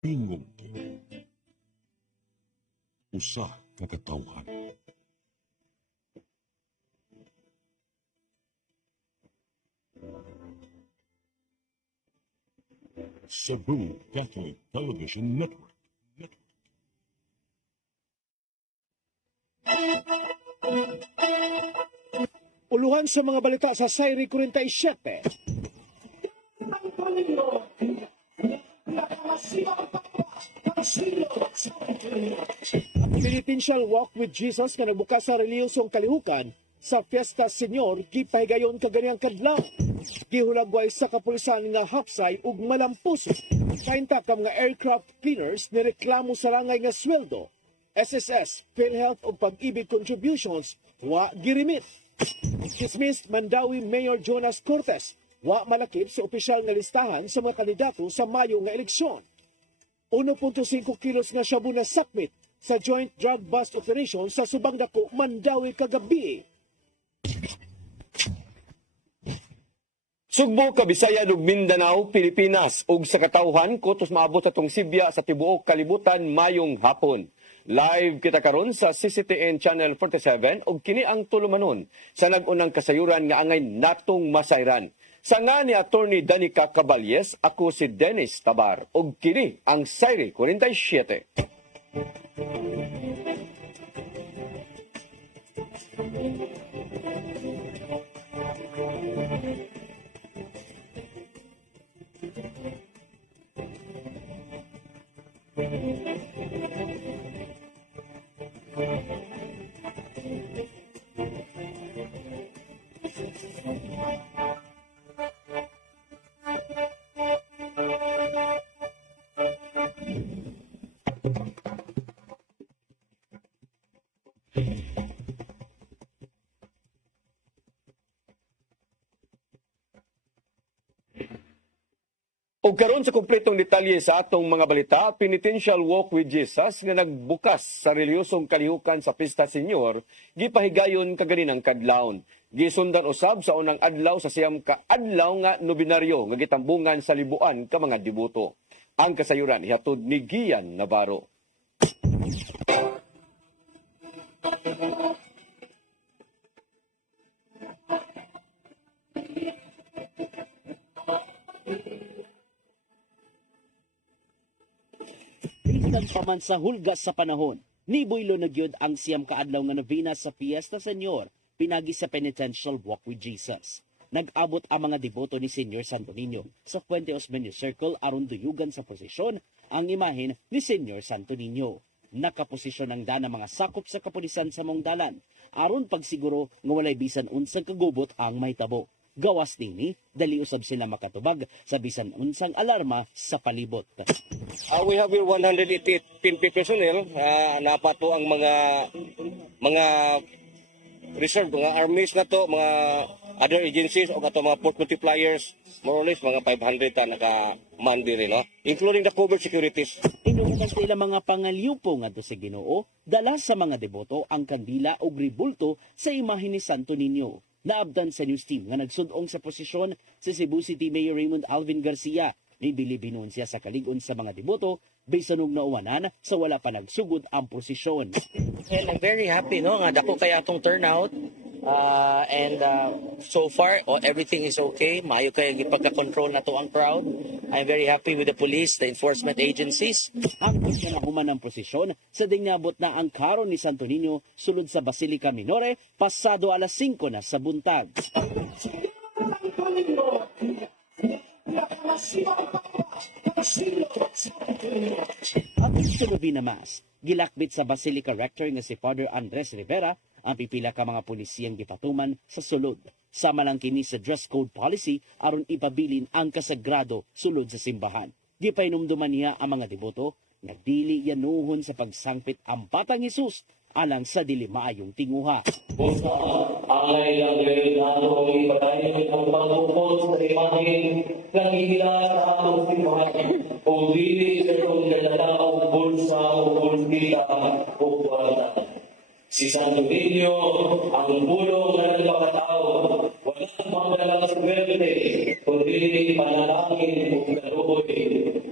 Tingog usa ka katawhan. Cebu Catholic Television Network. Uluhan sa mga balita sa Sayri 47. Penitential Walk with Jesus nga nagbukas sa reliyosong kalihukan sa Fiesta Señor gipahigayon kaganiyang kadlaw. Gihulagway sa kapulisan nga hapsay ug malampuso. Kainta ka mga aircraft cleaners nireklamo sa rangay nga sweldo. SSS, PhilHealth ug pag-ibig contributions wa girimit. Dismissed Mandawi Mayor Jonas Cortes wa malakip sa opisyal nga listahan sa mga kandidato sa Mayo nga eleksyon. 1.5 kilos nga shabu na sakmit sa Joint Drug Bust Operation sa Subang Dako, Mandawi kagabi. Sugbo, Kabisayan ug Mindanao, Pilipinas ug sa katawhan kutos maabot sa Sibya sa tibuok kalibutan mayong hapon. Live kita karon sa CCTN Channel 47 ug kini ang tulumanon sa nag-unang kasayuran nga angay natong masayran. Sa nga ni Attorney Danica Caballes, ako si Dennis Tabar ug kini ang Sayri 47. O karon sa kumpletong detalye sa atong mga balita, Penitential Walk with Jesus nga nagbukas sa reliyosong kalihukan sa Pista Señor, gipahigayon kaganinang kadlawon. Gisundan usab sa unang adlaw sa siyam ka adlaw nga nobinaryo nga gitambungan sa libuan ka mga dibuto. Ang kasayuran ihatod ni Gian Navarro. Paman sa hulgas sa panahon, nibuylo na gyud ang siyam kaadlaw nga novena sa Fiesta Señor, pinagi sa Penitential Walk with Jesus. Nag-abot ang mga deboto ni Senior Santo Niño sa Fuente Osmeño Circle aron duyugan sa prosesyon ang imahen ni Senior Santo Niño. Nakaposisyon ang dana mga sakop sa kapulisan sa mong dalan aron pagsiguro nga walay bisan unsang kagubot ang mahitabo. Gawas nini, dali usab sila makatubag sa bisan unsang alarma sa palibot. We have here 188 PNP personnel. Napat po ang mga reserve, mga armies na to, mga other agencies o ato mga port multipliers, more or less mga 500 ta naka-man diri, no? Including the covert securities. Inuukas nila mga pangalyupo nga to sa Ginoo, dala sa mga deboto ang kandila o ribulto sa imahe ni Santo Niño. Naabdan sa news team nga nagsudong sa posisyon si Cebu City Mayor Raymond Alvin Garcia. May bilibinon siya sa kaligon sa mga deboto bisan og nauwanan sa wala pa nagsugod ang posisyon. And I'm very happy no nga dako kay atong turnout. So far everything is okay. Maayo kay gipagka-control nato ang crowd. I'm very happy with the police, the enforcement agencies. Ang pagkanahuman ng prosesyon sa dingnabot na ang karon ni Santo Niño sulod sa Basilica Minore pasado alas 5 na sa buntag. At sa Novena Mass, gilakbit sa Basilica Rector nga si Father Andres Rivera ang pipila ka mga pulisiyang gipatuman sa sulod. Sama lang kini sa dress code policy aron ipabilin ang kasagrado sulod sa simbahan. Gipainumduman niya ang mga deboto na dili yanuhon sa pagsangpit ang Batang Hesus alang sa dili maayong tinguha. Basta ang ilang nato ipatayin ang pagpupot sa imahin ng ihila sa atong simbahan o dili sa itong dalala o bulsa o bulsita o kuwalata. Si Santo Niño, ang pulong na nagpapatao, walang pangalalang swerte, kundi panalangin o kaluoy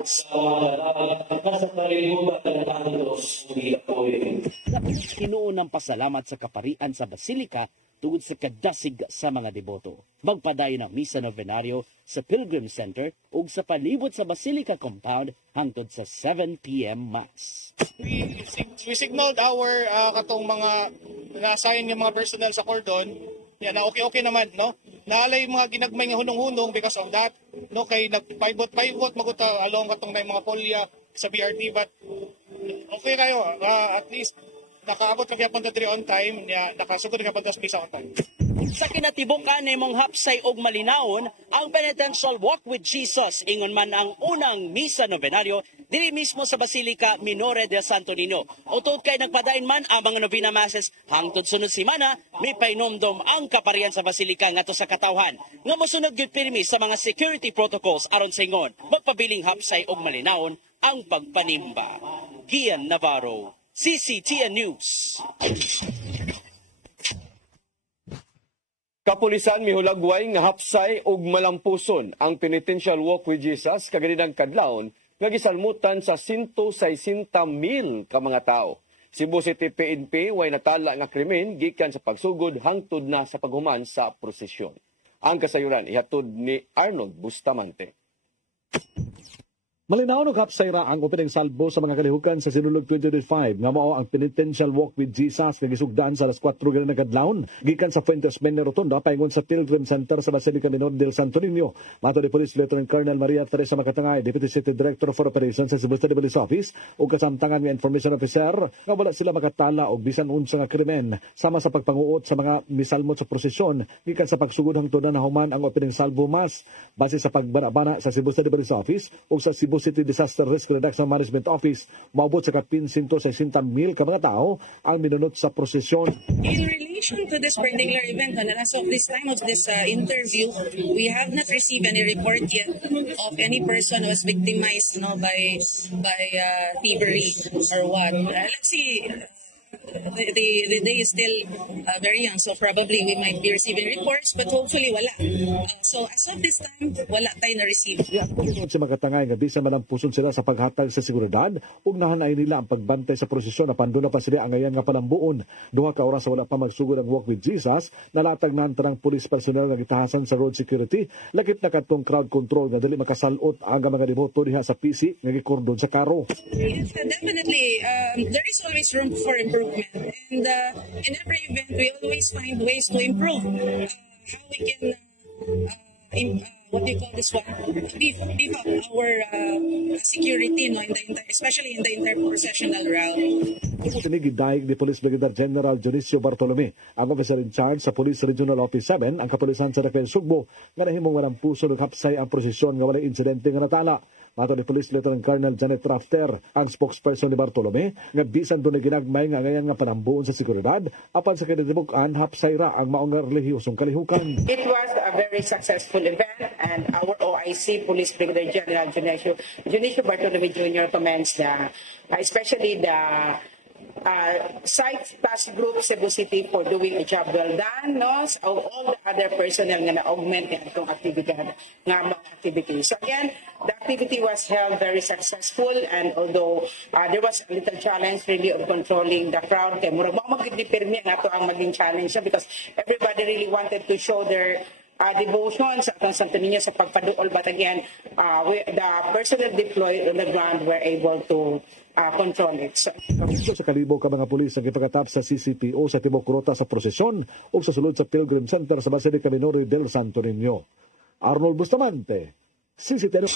sa mga lalag na sa kalibutan ng Diyos umilapoy. Tinuon ng pasalamat sa kaparian sa Basilika tungod sa kadasig sa mga deboto. Magpadayon ng misa novenaryo sa Pilgrim Center ug sa palibot sa Basilica Compound hangtod sa 7 p.m. Mass. We signaled our katong mga na-assign ng mga personnel sa cordon. Yan, na okay naman, no? Naalay mga ginagmay nga hunong-hunong because of that, no? Kay nagpaibot maguta along katong na mga polya sa BRT, but okay kayo, at least nakaabot kami punta diri on time, nakasugod kami punta sa misa on time. Sa kinatibukan ni mong hapsay og malinawon, ang Penitential Walk with Jesus ingon man ang unang misa novenaryo diri mismo sa Basilica Minore del Santo Niño. Utod kay nagpadayon man ang mga novena masses hangtod sunod semana, may painomdom ang kaparian sa Basilica ngadto sa katawhan. Nga mosunod gyud pirmi sa mga security protocols aron sa ingon, magpabiling hapsay og malinawon ang pagpanimba. Gian Navarro, CCTN News. Kapulisan mihulagway nga hapsay ug malampuson ang Penitential Walk with Jesus kaganidang kadlawon nga gisalmutan sa 160,000 ka mga tao. Cebu City PNP way natala nga krimen gikan sa pagsugod hangtod na sa paghuman sa prosesyon. Ang kasayuran ihatod ni Arnold Bustamante. Malinaw no kapsayra ang opening salbo sa mga kalihukan sa sinulog 2025 nga mao ang Penitential Walk with Jesus nga gisugdan sa alas 4 ganina kadlawon gikan sa Fuentes Mene Rotonda paingon sa Pilgrim Center sa Basilica Minor del Santo Niño. Mato ni Police Lieutenant Colonel Maria Teresa Makatangay, Deputy City Director for Operations sa Cebu City Police Office ug kasamtangan nga information officer nga wala sila makatala og bisan unsa nga krimen sama sa pagpanguot sa mga misalmot sa prosesyon gikan sa pagsugod hangtod na nahuman ang opening salvo mass base sa pagbana-bana sa Cebu City Police Office ug sa Cebu City Disaster Risk Reduction Management Office, maabot sa kapinsinto sa 60,000 ka mga tao ang minunot sa prosesyon. In relation to this particular event, as of this time of this interview, we have not received any report yet of any person who was victimized by thievery or what. Let's see. The day is still very young, so probably we might be receiving reports, but hopefully wala. So as of this time, wala tayo na-receive. Iyon si Makatangay nga bisan malampuson sila sa paghatag sa seguridad ug nahanay nila ang pagbantay sa prosesyon na panduna pa sila ang ngayon nga palambuon. Duha ka oras wala pa magsugod ang Walk with Jesus, nalatag na ang tanang police personnel nga gitahasan sa road security, lakit na kadtong crowd control nga dili makasalot ang mga deboto diha sa PC nga gikordon sa karo. Yes, definitely. There is always room for improvement. And in every event, we always find ways to improve how we can, what do you call this one? Beef up our security, no, especially in the inter-processional route. Tinigidayeg ni Police Brigadier General Dionisio Bartolome, ang officer in charge sa Police Regional Office 7, ang kapulisan sa Dakwen Sugbo, nga nahimong walang puso ng hapsay ang prosesyon nga walay insidente nga natala. Mato ni Police Lieutenant Colonel Janet Rafter, ang spokesperson ni Bartolome, nga bisan doon ginagmay nga ngayon nga panambuon sa seguridad, apan sa kinatibukan hapsayra ang maong relihiyosong kalihukan. It was a very successful event and our OIC, Police Brigadier General Dionisio Bartolome Jr. commends especially the site task group Cebu City for doing a job well done, no? So, all the other personnel nga na-augment itong activity. So again, the activity was held very successful, and although there was a little challenge really of controlling the crowd, kaya murag mo magdipirmi nga ito ang maging challenge because everybody really wanted to show their devotion sa atong Santo Niño sa pagpaduol, but again, the personnel deployed on the ground were able to control it. So sa kalibo ka mga pulis ang ipagkatap sa CCPO sa tibok ruta sa prosesyon o sa sulod sa Pilgrim Center sa Basilica Minor del Santo Niño. Arnold Bustamante, CCTN.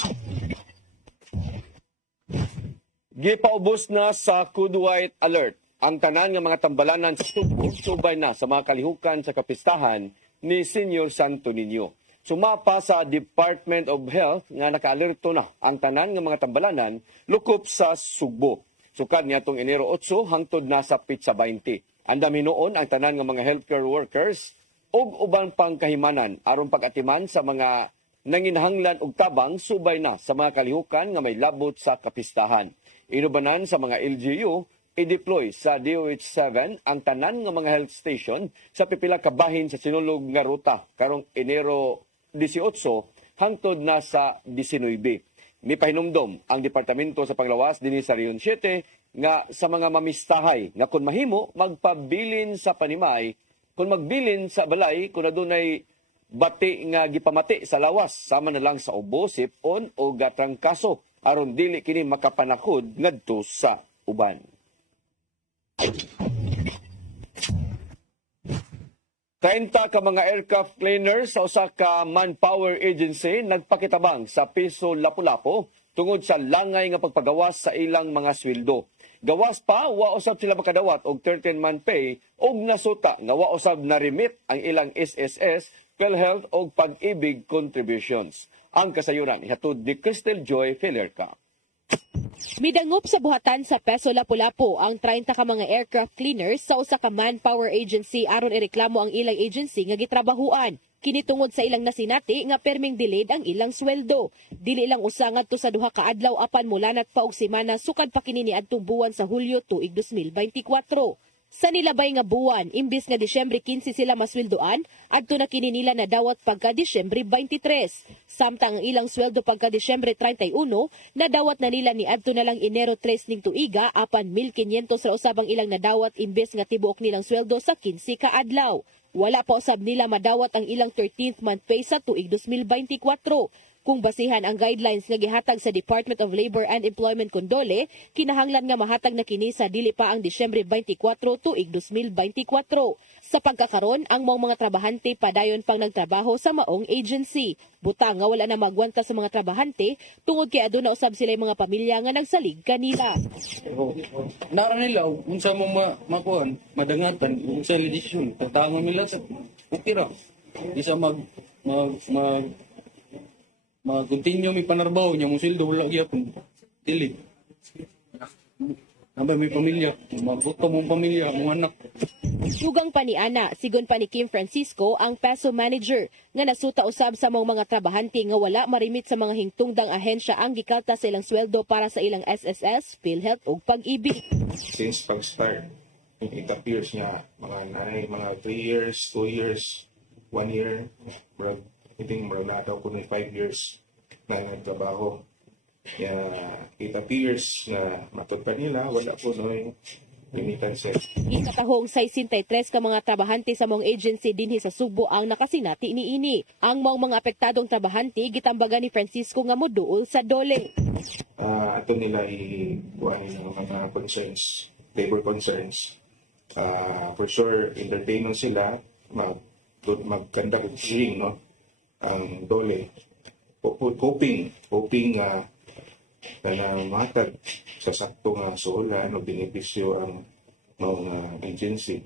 Gipaubos na sa Code White Alert ang tanan nga mga tambalanan sa Subo, subay na sa mga kalihukan sa kapistahan ni Senior Santo Niño. Sumapa sa Department of Health nga naka-alerto na ang tanan nga mga tambalanan lukop sa Sugbo. Sukad niadtong Enero 8 hangtod na sa Pitsa 20. Andam hinuon ang tanan nga mga healthcare workers ug uban pang kahimanan aron pag-atiman sa mga nanginahanglan og tabang subay na sa mga kalihukan nga may labot sa kapistahan. Inubanan sa mga LGU i-deploy sa DOH-7 ang tanan nga mga health station sa pipila ka bahin sa sinulog nga ruta karong Enero 18 hangtod na sa 19. Mipahinumdom ang Departamento sa Panglawas dinhi sa Region 7 nga sa mga mamistahay nga kun mahimo magpabilin sa panimay, kung magbilin sa balay kung adunay bati nga gipamati sa lawas sama na lang sa ubo, sipon o gatrangkaso aron dili kini makapanakod ngadto sa uban. Kainta ka mga aircraft cleaners sa usa ka manpower agency nagpakitabang sa piso Lapu-Lapu tungod sa langay nga pagpagawas sa ilang mga sweldo. Gawas pa, wa usab sila makadawat og 13-month pay og nasuta nga wa usab na remit ang ilang SSS, PhilHealth og Pag-ibig contributions. Ang kasayuran ihatod ni Crystal Joy Felerca. Midangop sa buhatan sa Peso Lapu-Lapu ang 30 ka mga aircraft cleaners sa usa ka manpower agency aron ireklamo ang ilang agency nga gitrabahuan. Kini tungod sa ilang nasinati nga perming delayed ang ilang sweldo. Dili lang usa ngadto sa duha ka adlaw apan mulanat pa og semana sukad pa kini niadtong buwan sa Hulyo tuig 2024. Sa nilabay nga buwan, imbis nga Disyembre 15 sila masweldoan, adto na kini nila nadawat pagka Disyembre 23. Samtang ang ilang sweldo pagka Disyembre 31, nadawat na nila ni adto na lang Enero 3 ning tuiga apan 1,500 ra usab ang ilang nadawat imbes nga tibuok nilang sweldo sa 15 ka adlaw. Wala pa usab nila madawat ang ilang 13th month pay sa tuig 2024. Kung basihan ang guidelines nga gihatag sa Department of Labor and Employment Condole, kinahanglan nga mahatag na kini sa dili pa ang Disyembre 24 tuig 2024. Sa pagkakaron, ang mga trabahante padayon pang nagtrabaho sa maong agency. Butang nga wala na magwanta sa mga trabahante tungod kay aduna usab sila mga pamilya nga nagsalig kanila. Nara nila unsa mo makuan, madangatan unsa la desisyon, tatangon nila sa upira. Isa mag-continue mi panarbaho niya mo sildo wala gyapon. Dili. Nabay may pamilya, magbuto mong pamilya, mong anak. Sugang pa ni Ana, sigon pa ni Kim Francisco, ang Peso manager, nga nasuta usab sa mga trabahante nga wala marimit sa mga hingtungdang ahensya ang gikalta sa ilang sweldo para sa ilang SSS, PhilHealth ug Pag-ibig. Since pag-start, it appears nga mga 3 years, 2 years, 1 year, I think na daw ko 5 years na nagtrabaho. It appears na matod pa nila, wala po no'y remittances. Ikatahong 63 ka mga trabahante sa mong agency dinhi sa Subo ang nakasinati niini. Ang mga apektadong trabahante gitambagan ni Francisco nga moduol sa dole. Ato nila i-kuha ng mga concerns, labor concerns. For sure, entertain sila, mag-conduct hearing, no? Ang dole, hoping na matag sa sakto nga sulan o benepisyo ang mga agency.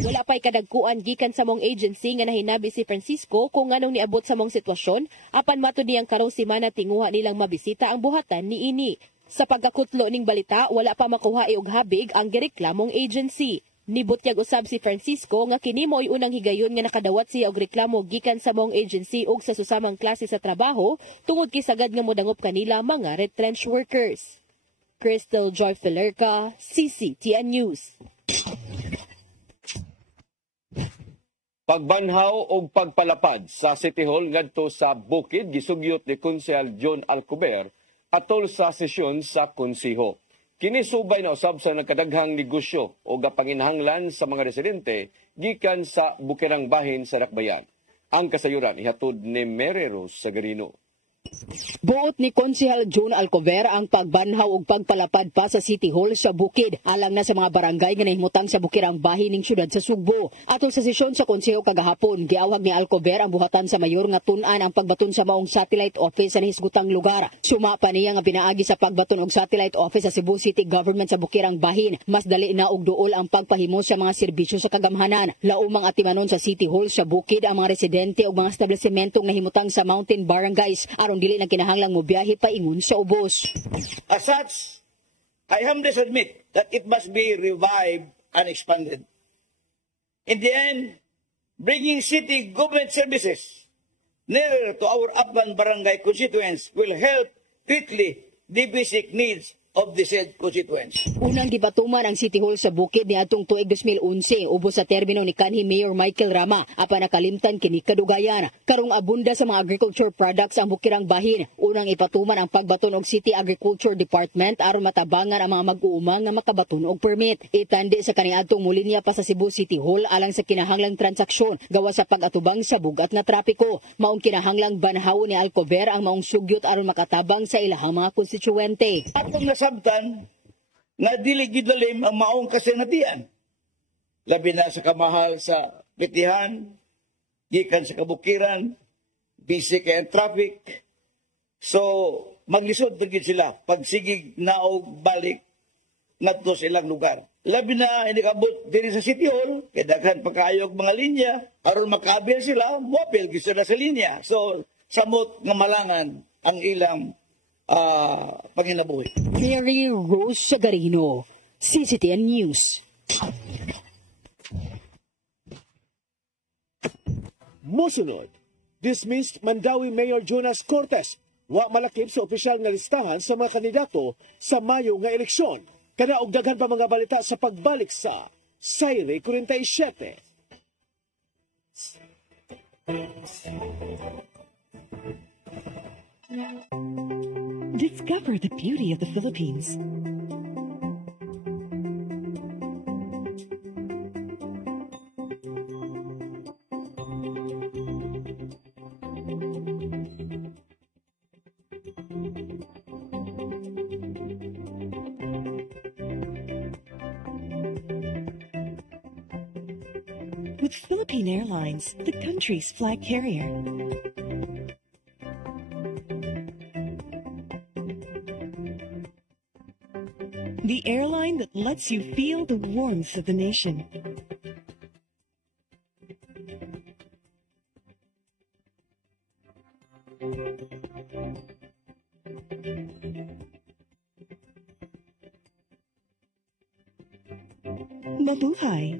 Wala pa'y kadagkuan gikan sa mong agency nga nahinabi si Francisco kung anong niabot sa mong sitwasyon apan matud niyang karong semana tinguha nilang mabisita ang buhatan niini. Sa pagkakutlo ning balita, wala pa makuha og habig ang gireklamong agency. Nibutyag usab si Francisco nga kini mo'y unang higayon nga nakadawat siya og reklamo gikan sa mong agency ug sa susamang klase sa trabaho tungod kay sagad nga modangop kanila mga retrenched workers. Crystal Joy Felerca, CCTN News. Pagbanhaw og pagpalapad sa City Hall ngadto sa Bukid gisugyot ni Konsehal John Alcober atol sa sesyon sa konseho. Kini subay na usab sa nagkadaghang negosyo o gapanginahanglan sa mga residente gikan sa bukirang bahin sa Dakbayan. Ang kasayuran ihatod ni Mary Rose Sagarino. Buot ni Konsehal John Alcover ang pagbanhaw ug pagpalapad pa sa City Hall sa Bukid alang na sa mga barangay nga nahimutang sa bukirang bahin ning syudad sa Sugbo. Atol sa sesyon sa konseho kagahapon, giawhag ni Alcover ang buhatan sa mayor nga tun-an ang pagbaton sa maong satellite office sa nahisgutang lugar. Suma pa niya nga pinaagi sa pagbaton og satellite office sa Cebu City Government sa bukirang bahin. Mas dali na og duol ang pagpahimo sa mga serbisyo sa kagamhanan. Laumang atimanon sa City Hall sa Bukid ang mga residente ug mga establishmentong nahimutang sa mountain barangays aron dili na kinahanglang mobiyahe pa ingon sa ubos. As such, I humbly submit that it must be revived and expanded. In the end, bringing city government services nearer to our upland barangay constituents will help greatly the basic needs of the said constituents. Unang gipatuman ang City Hall sa Bukid ni atong tuig 2011 ubos sa termino ni kanhi Mayor Michael Rama apan nakalimtan kini kadugayan. Karong abunda sa mga agriculture products ang bukirang bahin. Unang ipatuman ang pagbaton og City Agriculture Department aron matabangan ang mga mag-uuma nga makabaton og permit. Itandi sa kaniadtong mulinya pa sa Cebu City Hall alang sa kinahanglang transaksyon gawa sa pag-atubang sa bugat nga trapiko. Maong kinahanglang banhawon ni Alcover ang maong sugyot aron makatabang sa ilahang mga konstituente. Atong nasabtan nga dili gid lalim ang maong kasinatian. Labi na sa kamahal sa pitihan, gikan sa kabukiran, busy kay ang traffic. So maglisod na gid sila pagsigig naog balik ngadto sa ilang lugar. Labi na hindi kabot diri sa City Hall, kay daghan pagkaayog mga linya aron makaabel sila, mopil gid sila sa linya. So samot nga malangan ang ilang panginabuhi. Mary Rose Sagarino, CCTN News. Mosunod, dismissed Mandawi Mayor Jonas Cortes wa malakip sa opisyal nga listahan sa mga kandidato sa Mayo nga eleksyon. Kana og daghan pa mga balita sa pagbalik sa Sayre 47. Discover the beauty of the Philippines. With Philippine Airlines, the country's flag carrier. The airline that lets you feel the warmth of the nation. Mabuhay.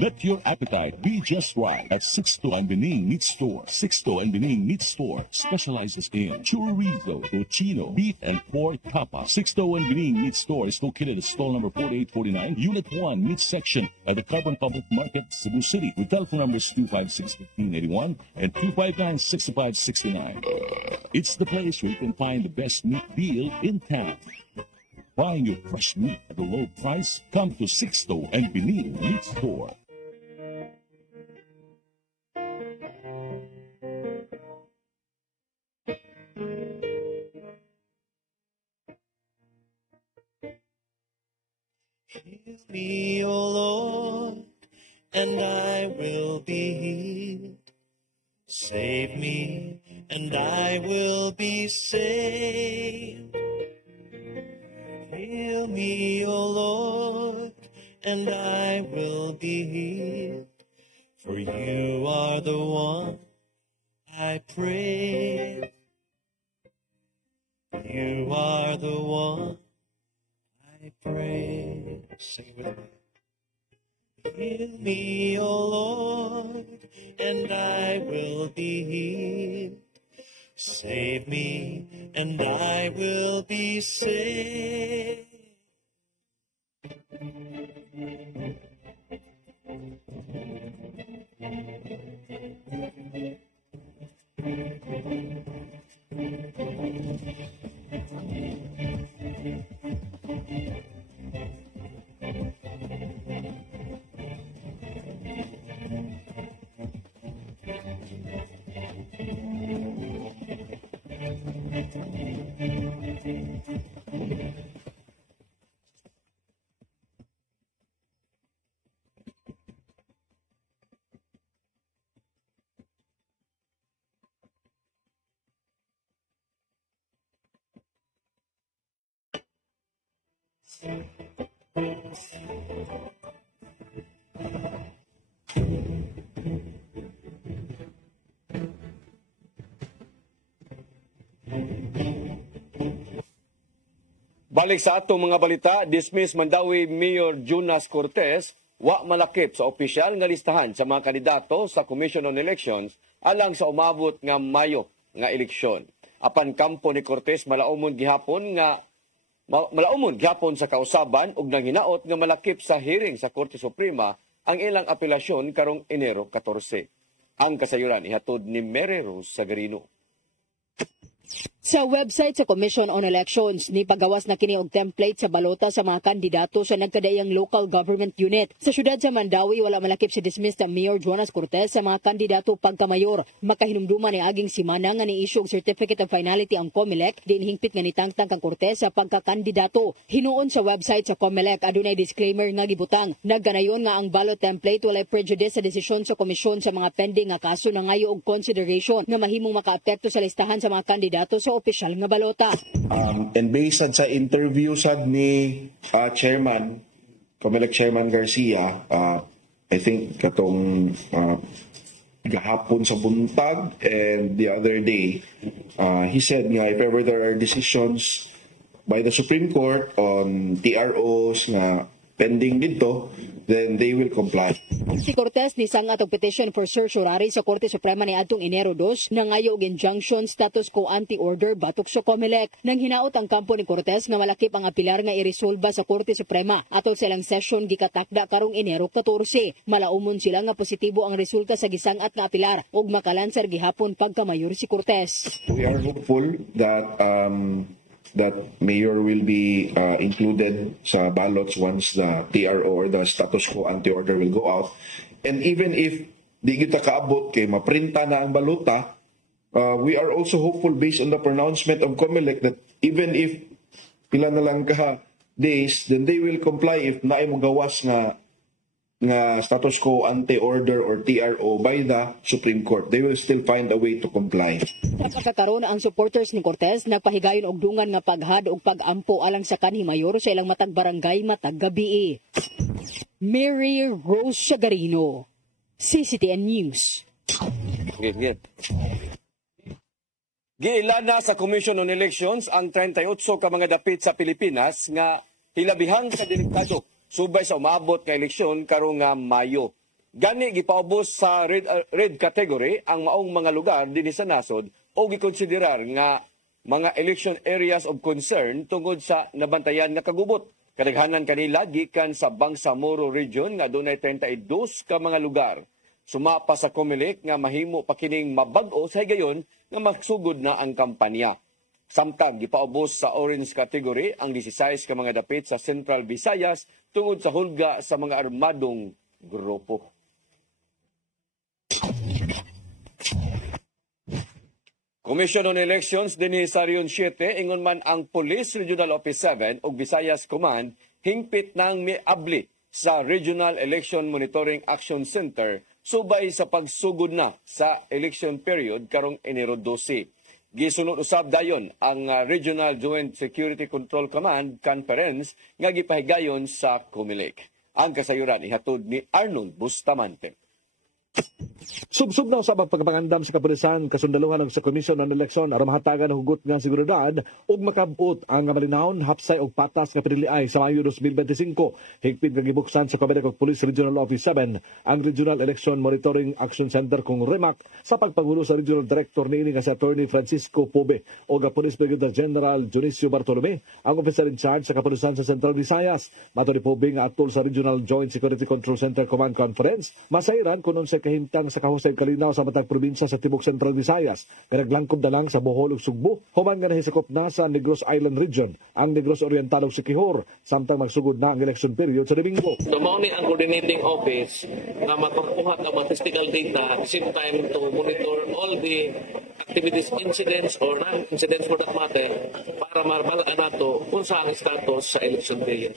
Let your appetite be just right at Sixto and Bening Meat Store. Sixto and Bening Meat Store specializes in chorizo, tocino, beef, and pork tapa. Sixto and Bening Meat Store is located at stall number 4849, Unit 1, Meat Section at the Carbon Public Market, Cebu City, with telephone numbers 256-1581 and 259-6569. It's the place where you can find the best meat deal in town. Buying your fresh meat at a low price? Come to Sixto and Bening Meat Store. Heal me, O Lord, and I will be healed. Save me, and I will be saved. Heal me, O Lord, and I will be healed. For you are the one I pray. You are the one I pray. Sing with me. Heal me, O Lord, and I will be healed. Save me, and I will be saved. Balik sa atong mga balita, dismiss Mandawi Mayor Jonas Cortez, wa malakip sa opisyal nga listahan sa mga kandidato sa Commission on Elections alang sa umabot nga Mayo nga eleksyon. Apan kampo ni Cortez malaumon gihapon sa kausaban ug nang hinaot nga malakip sa hearing sa Korte Suprema ang ilang apelasyon karong Enero 14. Ang kasayuran ihatod ni Mary Rose Sagarino. Sa website sa Commission on Elections, ni pagawas na kini og template sa balota sa mga kandidato sa nagkadaiyang local government unit. Sa syudad sa Mandawi, wala malakip si dismissed na Mayor Jonas Cortez sa mga kandidato pagkamayor. Makahinumduman ni aging simana nga ni-issue Certificate of Finality ang COMELEC, din hingpit nga nitangtang kang Cortez sa pagkakandidato. Hinuon sa website sa COMELEC, adunay disclaimer nga gibutang. Nagganayon nga ang ballot template walay prejudice sa desisyon sa komisyon sa mga pending nga kaso na ngayo og consideration nga mahimong makaapekto sa listahan sa mga kandidato sa opisyal nga balota. And based sa interview sad ni Chairman, COMELEC Chairman Garcia, I think katong gahapon sa buntag and the other day, he said nga if ever there are decisions by the Supreme Court on TROs nga pending dito, then they will comply. Si Cortez ni sangat og petition for certiorari sa Korte Suprema ni adtong Enero 2 na ngayo og injunction status quo anti-order batok sa COMELEC. Nang hinaot ang kampo ni Cortez nga malakip ang apilar nga iresolba sa Korte Suprema atol sa ilang session gikatakda karong Enero 14. Malaumon sila nga positibo ang resulta sa gisangat nga apilar ug makalansar gihapon pagkamayor si Cortez. We are hopeful that mayor will be included sa ballots once the TRO or the status quo anti-order will go out. And even if di kita kaabot kay maprinta na ang balota, we are also hopeful based on the pronouncement of COMELEC that even if pila na lang ka days, then they will comply if naay mo gawas nga status quo anti-order or TRO by the Supreme Court. They will still find a way to comply. Pagkakaroon ang supporters ni Cortez nagpahigayon og dungan nga paghad og pag-ampo alang sa kanhi mayor sa ilang matag barangay matag gabi. Mary Rose Sagarino, CCTN News. Giilana sa Commission on Elections ang 38 ka mga dapit sa Pilipinas nga hilabihang sa delikado subay sa umabot nga eleksyon karong Mayo. Gani gipaubos sa red category ang maong mga lugar dinhi sa nasod o gikonsiderar nga mga election areas of concern tungod sa nabantayan nga kagubot. Kadaghanan kanila gikan sa Bangsamoro Region nga adunay 32 ka mga lugar. Sumapa sa COMELEC nga mahimo pa kining mabag-o sa higayon nga magsugod na ang kampanya. Samtang gipaubos sa orange category ang 16 ka mga dapit sa Central Visayas tungod sa hulga sa mga armadong grupo. Commission on Elections dinhi sa Region 7 ingon man ang Police Regional Office 7 ug Visayas Command hingpit nang miabli sa Regional Election Monitoring Action Center subay sa pagsugod na sa election period karong Enero 12. Gisunod usab dayon ang Regional Joint Security Control Command Conference nga gipahigayon sa COMELEC. Ang kasayuran ihatod ni Arnold Bustamante. Subsub na usab ang pagpangandam sa kapulisan kasundaluhan sa Komisyon ng Eleksyon aron mahatagan ang hugot nga seguridad ug makabot ang malinawon hapsay og patas nga piniliay sa Mayo 2025. Higpit nga gibuksan sa Comelec ug Police Regional Office 7 ang Regional Election Monitoring Action Center kung REMAC sa pagpangulo sa Regional Director niini nga si Attorney Francisco Pobe o ga Police Brigadier General Junicio Bartolome, ang officer in charge sa kapulisan sa Central Visayas. Mato ni Pobe nga atol sa Regional Joint Security Control Center Command Conference, masayran kunon sa kahimtang sa kahusay kalinaw sa matag probinsya sa Tibok Central Visayas nga naglangkob na lang sa Bohol ug Sugbo human nga nahisakop na sa Negros Island Region ang Negros Oriental ug Siquijor samtang magsugod na ang election period sa Domingo. Mao ni ang coordinating office na magpakuha ng mga statistical data at the same time to monitor all the activities, incidents or non-incidents for that matter para marbalaan nato kung saan ang status sa election period.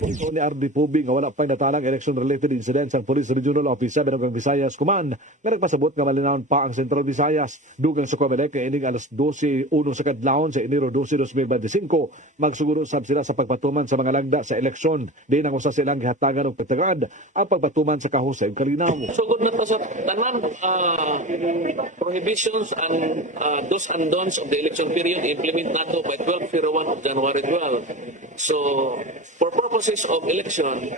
Ito ni RD Pobe nga wala pa'y natalang election-related incidents ang Police Regional Office 7 ng Visayas Command nga nagpasabot nga malinawon pa ang Central Visayas. Dugang sa Comelec nga ining alas 12:01 sa kadlawon sa Enero 12, 2025 magsuguro sab sila sa pagpatuman sa mga lagda sa eleksyon. Di nang usa silang gihatagan og pagtagad ang pagpatuman sa kahusay ug kalinaw. Sugod na to sa tanan prohibitions and do's and don'ts of the election period implement nato by 12:01 of January 12. So for purposes of election,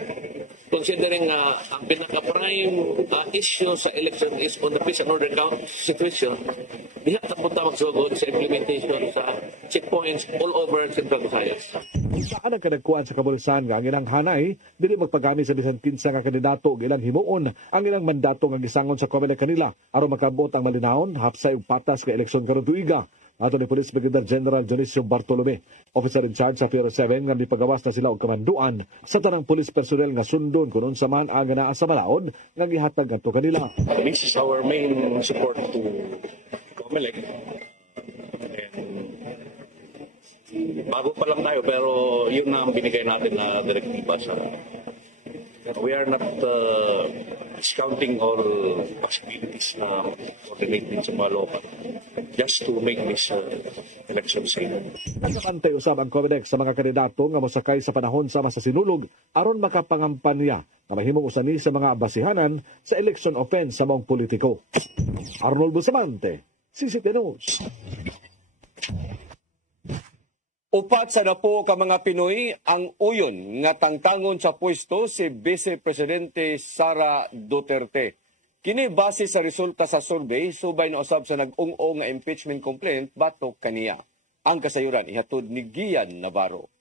considering ang pinaka-prime issue sa election is on the peace and order count situation, diha ta punta magsugod sa implementation sa checkpoints all over Central Visayas. Saan ang kadagkuan sa kapulisan nga ang ilang hanay, dili magpagani sa bisan kinsa nga kandidato ug ilang himuon ang ilang mandato nga gisangon sa Comelec kanila aron makabot ang malinawon hapsay ug patas nga eleksyon karon tuiga. Ato ni Police Brigadier General Junicio Bartolome, officer in charge sa Piero 7 nga nipagawas na sila og kamanduan sa tanang police personnel nga sundon kunon sa man ang naa sa malaod nga gihatag adto kanila. This is our main support to Comelec. Bago pa lang tayo pero yun na ang binigay natin na direktiba sa we are not discounting all possibilities na coordinate din sa mga local just to make this election safe. Nagkakantay usab ang Comelec sa mga kandidato nga mosakay sa panahon sama sa sinulog aron makapangampanya na mahimong usani sa mga basihanan sa election offense sa mga politiko. Arnold Bustamante, CCT News. Upat sa dapo ka mga Pinoy ang uyon nga tangtangon sa pwesto si Vice Presidente Sara Duterte. Kini base sa resulta sa survey subay na usab sa nag-ung-ong nga impeachment complaint batok kaniya. Ang kasayuran ihatod ni Gian Navarro.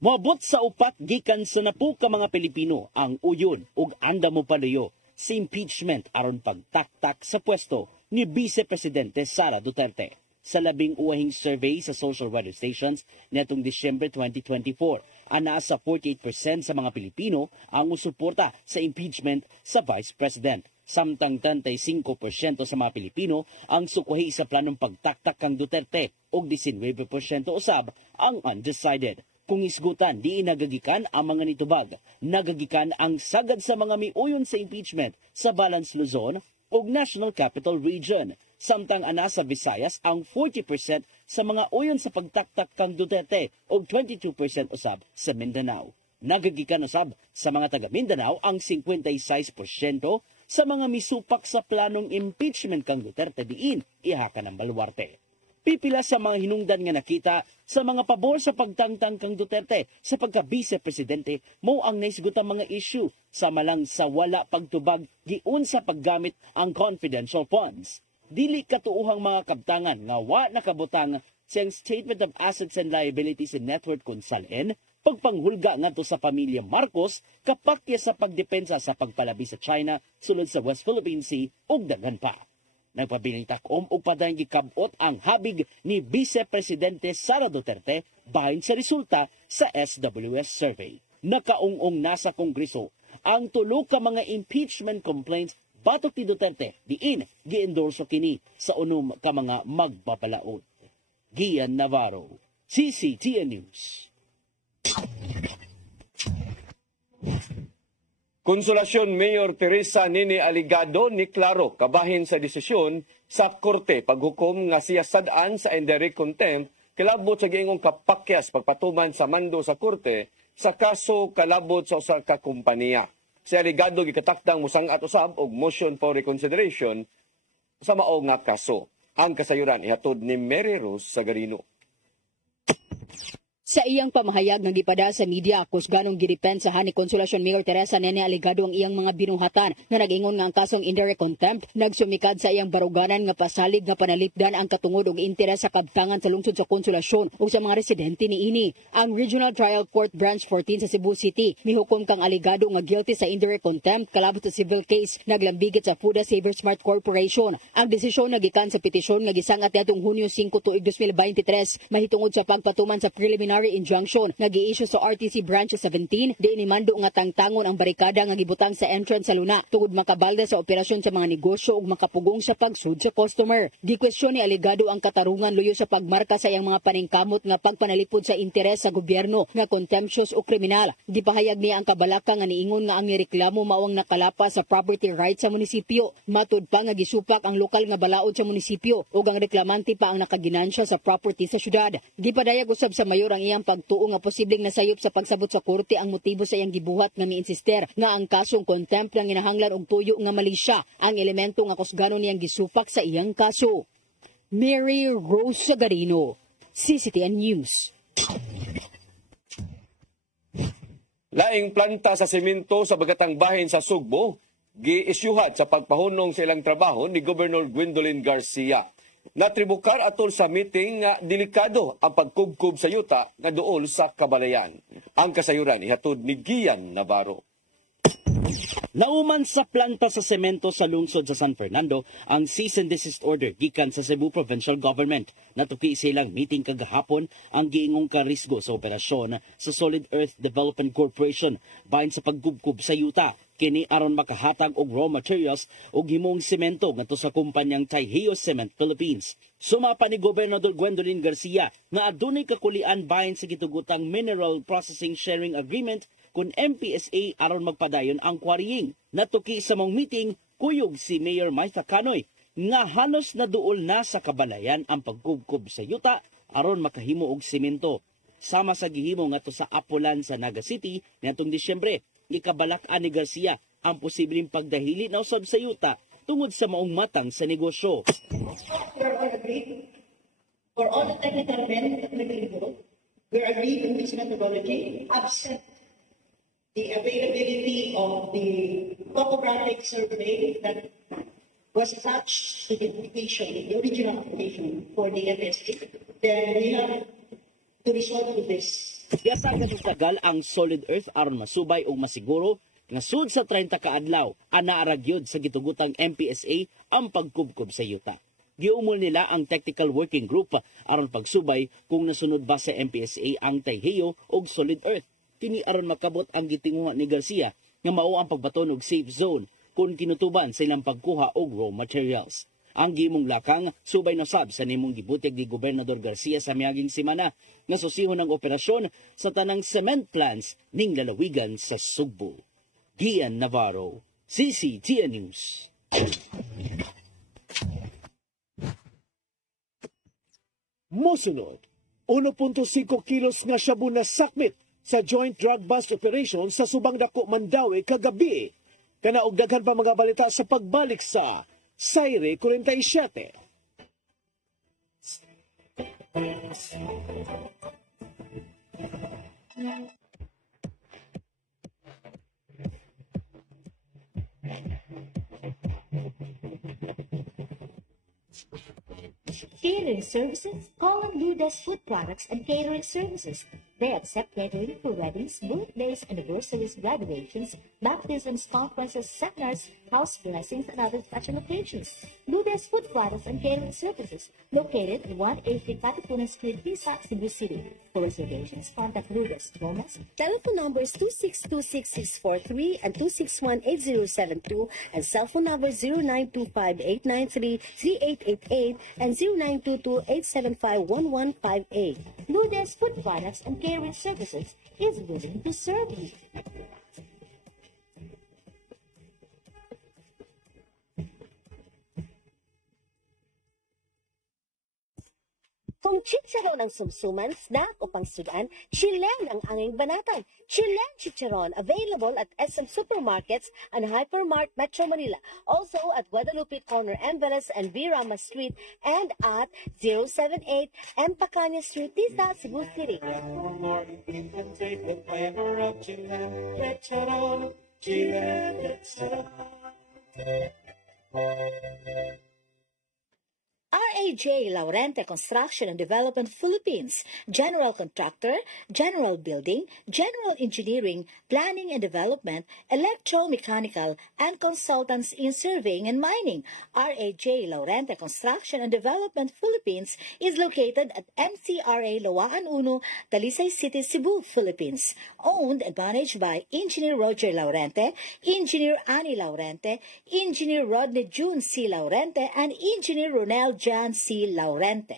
Moabot sa upat gikan sa napo ka mga Pilipino ang uyon ug anda mo paluyo sa impeachment aron pagtaktak sa pwesto ni Vice Presidente Sara Duterte. Sa labing uwahing survey sa social radio stations netong Disyembre 2024, ana sa 48% sa mga Pilipino ang musuporta sa impeachment sa Vice President. Samtang 35% sa mga Pilipino ang sukwahi sa planong pagtaktak kang Duterte ug 19% usab ang undecided. Kung isgutan, di nagagikan ang mga nitubag. Nagagikan ang sagad sa mga miuyon sa impeachment sa Balance Luzon ug National Capital Region. Samtang ana sa Visayas ang 40% sa mga uyon sa pagtaktak kang Duterte ug 22% usab sa Mindanao. Nagagikan usab sa mga taga Mindanao ang 56% sa mga misupak sa planong impeachment kang Duterte diin ihaka ng Baluarte. Pipila sa mga hinungdan nga nakita sa mga pabor sa pagtangtang kang Duterte sa pagka-Vice Presidente mo ang naisgutang mga issue sama lang sa wala pagtubag giun sa paggamit ang confidential funds. Dili katuuhang mga kabtangan nga wa nakabutang siyang Statement of Assets and Liabilities and Net Worth kung salin, pagpanghulga ngadto sa pamilya Marcos kapakya sa pagdepensa sa pagpalabi sa China sulod sa West Philippine Sea ug daghan pa. Nagpabiling-takom og padayong gikabot ang habig ni Vice Presidente Sara Duterte bahin sa resulta sa SWS survey. Nakaungong nasa Kongreso ang tulo ka mga impeachment complaints batok ni Duterte diin gi-endorso kini sa unom ka mga magbabalaod. Gian Navarro, CCTN News. Konsolasyon Mayor Teresa Nini Aligado ni klaro kabahin sa desisyon sa korte paghukom nga siya sadaan sa indirect contempt kalabot sa giingong kapakyas pagpatuman sa mando sa korte sa kaso kalabot sa usa ka kompanya. Si aligado gikatakdang musang at usab og motion for reconsideration sa mao nga kaso. Ang kasayuran ihatod ni Mary Rose Sagarino. Sa iyang pamahayag nga gipada sa media, kusganong gidepensahan ni Consolacion Mayor Teresa Nene aligado ang iyang mga binuhatan nga nag-ingon nga ang kasong indirect contempt nagsumikad sa iyang baruganan nga pasalig nga panalipdan ang katungod og interes sa kabtangan sa lungsod sa Consolacion ug sa mga residente niini. Ang Regional Trial Court Branch 14 sa Cebu City mihukom kang aligado nga guilty sa indirect contempt kalabot sa civil case naglambigit sa Fuda Saver Smart Corporation. Ang desisyon nagikan sa petisyon nga gisangat niadtong Hunyo 5 tuig 2023 mahitungod sa pagpatuman sa preliminary injunction nga gi-issue sa RTC Branch 17 di inimando nga tangtangon ang barikada nga gibutang sa entrance sa Luna tungod makabalda sa operasyon sa mga negosyo ug makapugong sa pagsud sa customer. Gikwestiyon ni aligado ang katarungan luyo sa pagmarka sa iyang mga paningkamot nga pagpanalipod sa interes sa gobyerno nga contemptuous o kriminal. Gipahayag niya ang kabalaka nga niingon nga ang nireklamo mao ang nakalapas sa property rights sa munisipyo. Matud pa nga gisupak ang lokal nga balaod sa munisipyo ug ang reklamante pa ang nakaginansya sa property sa syudad. Gipadayag usab sa mayor ang iyang pagtuo nga posibleng nasayop sa pagsabot sa korte ang motibo sa iyang gibuhat nga miinsister nga ang kasong contempt nga ginahanglan og tuyo nga mali siya ang elemento nga kusganon niyang gisupak sa iyang kaso. Mary Rose Sagarino, CCTN News. Laing planta sa semento sa bagatang bahin sa Sugbo giisyuhat sa pagpahunong sa ilang trabaho ni Governor Gwendolyn Garcia. Natribukar atol sa meeting nga delikado ang pagkubkob sa yuta nga duol sa Kabalayan. Ang kasayuran ihatod ni Gian Navarro. Nauman sa planta sa semento sa lungsod sa San Fernando ang cease and desist order gikan sa Cebu Provincial Government. Natuki silang meeting kagahapon ang giingong karisgo sa operasyon sa Solid Earth Development Corporation bahin sa pagkubkob sa yuta. Kini aron makahatag og raw materials ug himong semento ngadto sa kumpanyang Taiheo Cement Philippines. Sumapa ni Gobernador Gwendolyn Garcia nga adunay kakulian bahin sa gitugutang Mineral Processing Sharing Agreement kun MPSA aron magpadayon ang quarrying. Natuki sa mong meeting kuyog si Mayor Maitha Canoy nga halos naduol na sa Kabalayan ang pagkubkob sa yuta aron makahimo og semento. Sama sa gihimo ngadto sa Apulan sa Naga City niadtong Disyembre. Ikabalak-an ni Garcia ang posibleng pagdahili na usab sa yuta tungod sa maong matang sa negosyo. For all the technical benefit of the we agreed on this methodology absent the availability of the topographic survey that was attached to the application, the original application for the MSA. Then we have to resort to this. Yasa tagal ang Solid Earth aron masubay og masiguro nga sud sa 30 ka adlaw ana aragyod sa gitugutang MPSA ang pagkubkob sa yuta. Giumol nila ang Technical Working Group aron pagsubay kung nasunod ba sa MPSA ang Taiheo og Solid Earth. Kini aron makabot ang gitinguha ni Garcia nga mao ang pagbaton og safe zone kung kinutuban sa ilang pagkuha og raw materials. Ang gimong lakang subay na sab sa nimong gibutyag ni Gobernador Garcia sa miaging semana nga susihon ang operasyon sa tanang cement plants ning lalawigan sa Sugbo. Gian Navarro, CCTN News. Mosunod, 1.5 kilos nga shabu na sakmit sa Joint Drug Bust Operation sa Subang Dako, Mandawi kagabi. Kanaog daghan pa mga balita sa pagbalik sa Saire 47. Catering services, call on Lourdes Food Products and Catering Services. They accept catering for weddings, birthdays, anniversaries, graduations, baptisms, conferences, seminars, house blessings, and other special occasions. Lourdes Food Products and Catering Services, located at 180 Katipunan Street, Pisac, Cebu City. For reservations, contact Lourdes Gomez. Telephone numbers 2626643 and 2618072 and cell phone number 0925-893-3888 and 0922-875-1158. Lourdes Food Products and Catering Services is willing to serve you. Kung chicharon ang sumsuman, snack o pangsudan, Chilen ang anging banatan. Chilen Chicharon, available at SM Supermarkets and Hypermart Metro Manila. Also at Guadalupe Corner, Embeles and B. Rama Street, and at 078 Empacana Street, Tisa, Cebu City. RAJ Laurente Construction and Development Philippines, General Contractor, General Building, General Engineering, Planning and Development, Electromechanical, and Consultants in Surveying and Mining. RAJ Laurente Construction and Development Philippines is located at MCRA Loaan 1, Talisay City, Cebu, Philippines. Owned and managed by Engineer Roger Laurente, Engineer Annie Laurente, Engineer Rodney June C. Laurente, and Engineer Ronel Jan C. Laurente.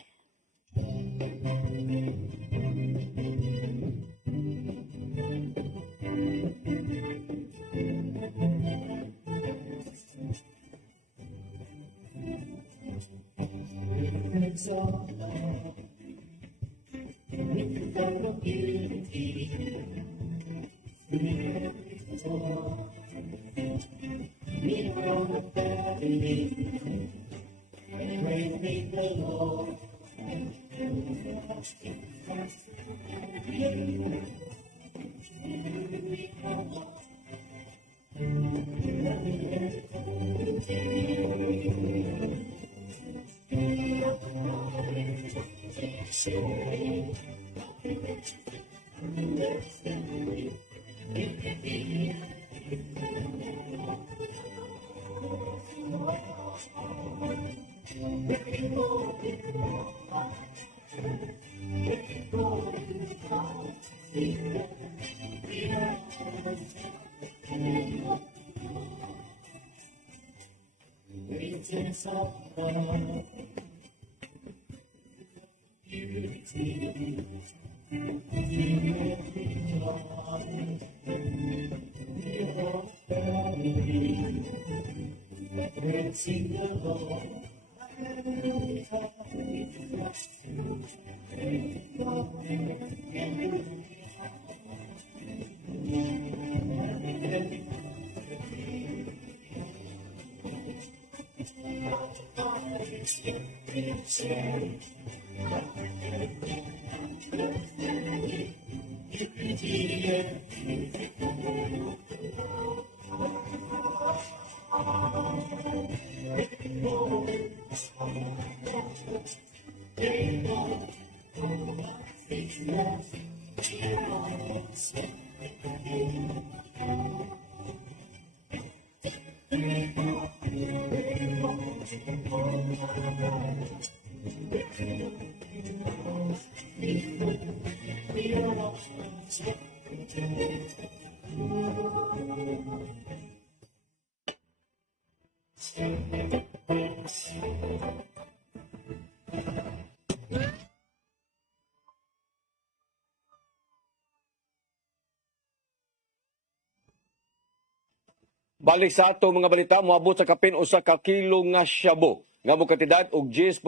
Balik sa ato mga balita, moabot sa kapin usa ka kilo nga shabu nga mokantidad og 10.2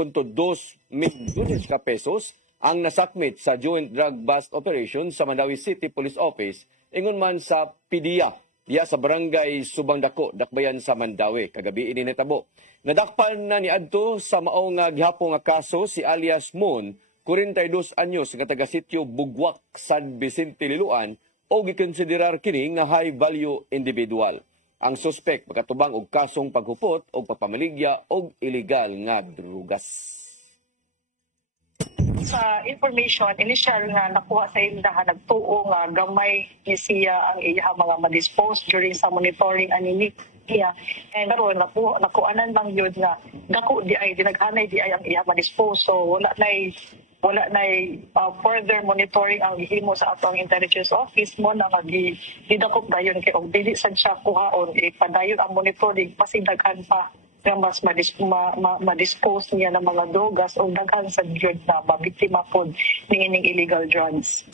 milyon ka pesos ang nasakmit sa Joint Drug Bust Operation sa Mandawi City Police Office ingon man sa PDEA diya sa barangay Subang Dako, Dakbayan sa Mandawi. Kagabi ini natabo. Nadakpan na ni adto sa mao nga gihapon nga kaso si alias Moon, 42 anyos nga taga sitio Bugwak, San Vicente, Liloan, o gikonsiderar kini nga high value individual. Ang suspek magkatubang og kasong paghupot o pagpamaligya og illegal nga drugas. Sa information, initial nga nakuha sa imdahan, nagtuo nga gamay ni siya ang iya mga ma-dispose during sa monitoring ani niya. And karon nakuanan lang yun nga dako di ay dinaghanay di ay ang iya ma-dispose. So wala na further monitoring ang gihimo sa atong intelligence office mo na didakop dayon kay og dili sad siya kuhaon ipadayon ang monitoring pasidaghan pa nga mas ma-dispose niya ng mga drogas o daghan sa drug na mabiktima pod ning illegal drugs.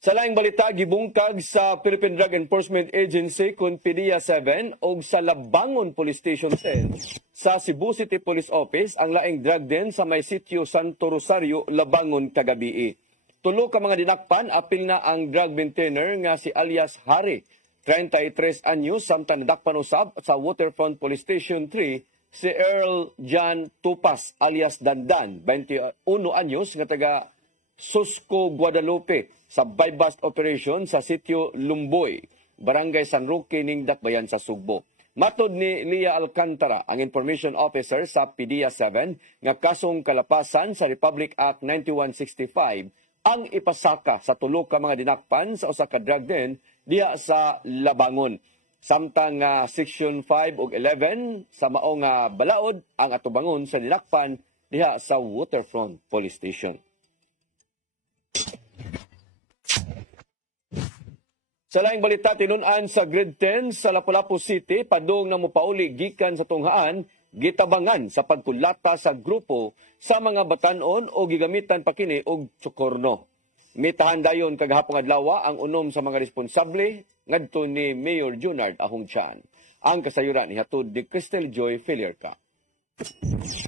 Sa laing balita, gibungkag sa Philippine Drug Enforcement Agency kun PDEA 7 o sa Labangon Police Station 10 sa Cebu City Police Office ang laing drug den sa may sitio Santo Rosario, Labangon kagabi. Tulo ka mga dinakpan, apil na ang drug maintainer nga si alias Hari, 33 anyos, samtang nadakpan usab sa Waterfront Police Station 3 si Earl John Tupas alias Dandan, 21 anyos, nga taga Susco, Guadalupe, sa buy-bust operation sa sitio Lumboy, Barangay San Roque, ning Dakbayan sa Sugbo. Matod ni Lia Alcantara, ang Information Officer sa PDEA 7, nga kasong kalapasan sa Republic Act 9165, ang ipasaka sa tulo ka mga dinakpan sa usa ka drug den diha sa Labangon. Samtang Section 5 ug 11 sa maong balaod ang atubangon sa dinakpan diha sa Waterfront Police Station. Sa laing balita, tinun-an sa Grade 10 sa Lapu-Lapu City, padung na mupauli gikan sa tunghaan, gitabangan sa pagkulata sa grupo sa mga batanon o gigamitan pa kini og tsukorno. Mitahan dayon kagahapong adlaw ang unom sa mga responsable ngadto ni Mayor Junard Ahongchan. Ang kasayuran ni hatod ni Cristel Joy Filierca.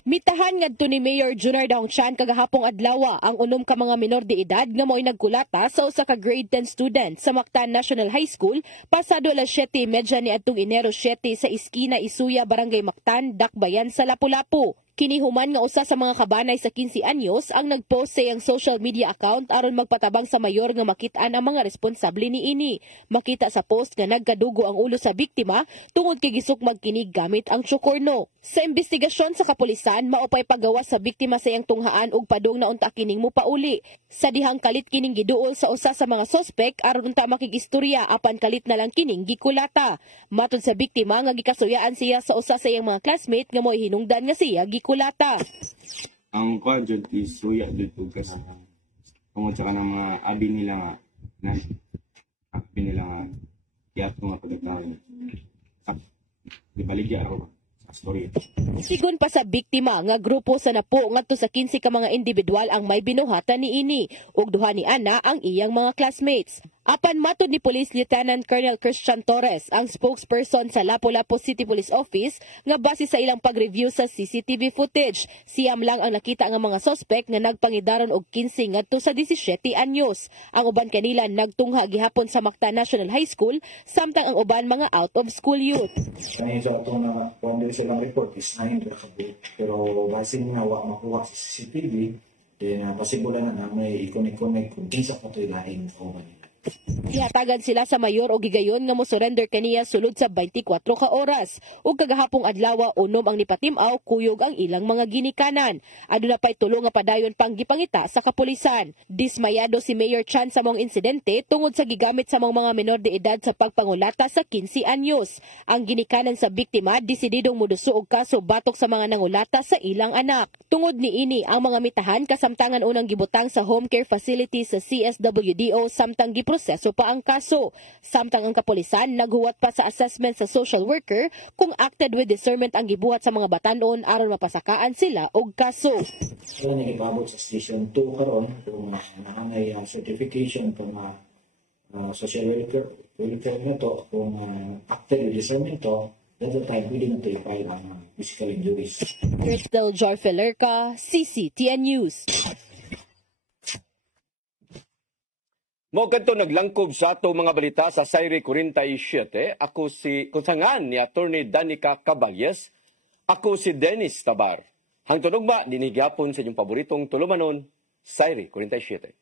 Mitahan ngadto ni Mayor Junard Ahongchan kagahapong adlaw ang unom ka mga minor de edad nga mo'y nagkulata sa usa ka grade 10 student sa Mactan National High School pasado alas 7:30 ni adtong Enero 7 sa Iskina Isuya, Barangay Mactan, Dakbayan sa Lapu-Lapu. Kinihuman nga usa sa mga kabanay sa 15 anyos ang nagpost sa iyang social media account aron magpatabang sa mayor nga makit-an ang mga responsable niini. Makita sa post nga nagkadugo ang ulo sa biktima tungod kay gisukmag kini gamit ang tsukorno. Sa investigasyon sa kapulisan, maupay pagawas sa biktima sa iyang tunghaan ug padung na unta kining mupauli. Sa dihang kalit kining giduol sa usa sa mga sospek aron unta makigistorya apan kalit na lang kining gikulata. Matod sa biktima nga gikasuyaan siya sa usa sa iyang mga classmate nga mo'y hinungdan nga siya gikulata. Ang kwadjud is suya dito kasi tungod sa kanang mga abi nila nga abi nila nga kiyat ko nga pagkatawin. Di baligya ako sa story. Sigon pa sa biktima nga grupo sa napo ngadto sa 15 ka mga individual ang may binuhatan niini ug duha ni ana ang iyang mga classmates. Apan matod ni Police Lieutenant Colonel Christian Torres, ang spokesperson sa Lapu-Lapu City Police Office, nga base sa ilang pag-review sa CCTV footage, siyam lang ang nakita nga mga sospek nga nagpangidaron og 15 ngadto sa 17 anyos. Ang uban kanila nagtungha gihapon sa Mactan National High School, samtang ang uban mga out of school youth. Kaya sa ito na kung silang report is 9 pero base nga makuha sa CCTV, then pasibulan na may i-connect kung kinsa pa ito ilaing o manila. Ihatagan sila sa mayor o gigayon nga mo surrender kaniya sulod sa 24 ka oras. Ug kagahapong adlaw unom ang nipatimaw kuyog ang ilang mga ginikanan. Aduna pay tulo nga padayon pang gipangita sa kapulisan. Dismayado si Mayor Chan sa mong insidente tungod sa gigamit sa mga minor de edad sa pagpangulata sa 15 anyos. Ang ginikanan sa biktima desididong moduso og kaso batok sa mga nangulata sa ilang anak. Tungod niini ang mga mitahan kasamtangan unang gibutang sa home care facility sa CSWDO samtang proseso pa ang kaso. Samtang ang kapulisan naghuwat pa sa assessment sa social worker kung acted with discernment ang gibuhat sa mga batanon aron mapasakaan sila og kaso. So, nagipabot sa Station 2 karon kung may certification kung social welfare nito, kung acted with discernment to, that time pwede na ito i-file ang physical injuries. Cristel Joy Filierca, CCTN News. Mo kadto naglangkob sa ato mga balita sa Sayre 47. Ako si kunsangan ni Attorney Danica Caballes. Ako si Dennis Tabar. Hangtod ugma dinhi gyapon sa inyong paboritong tulumanon, Sayre 47.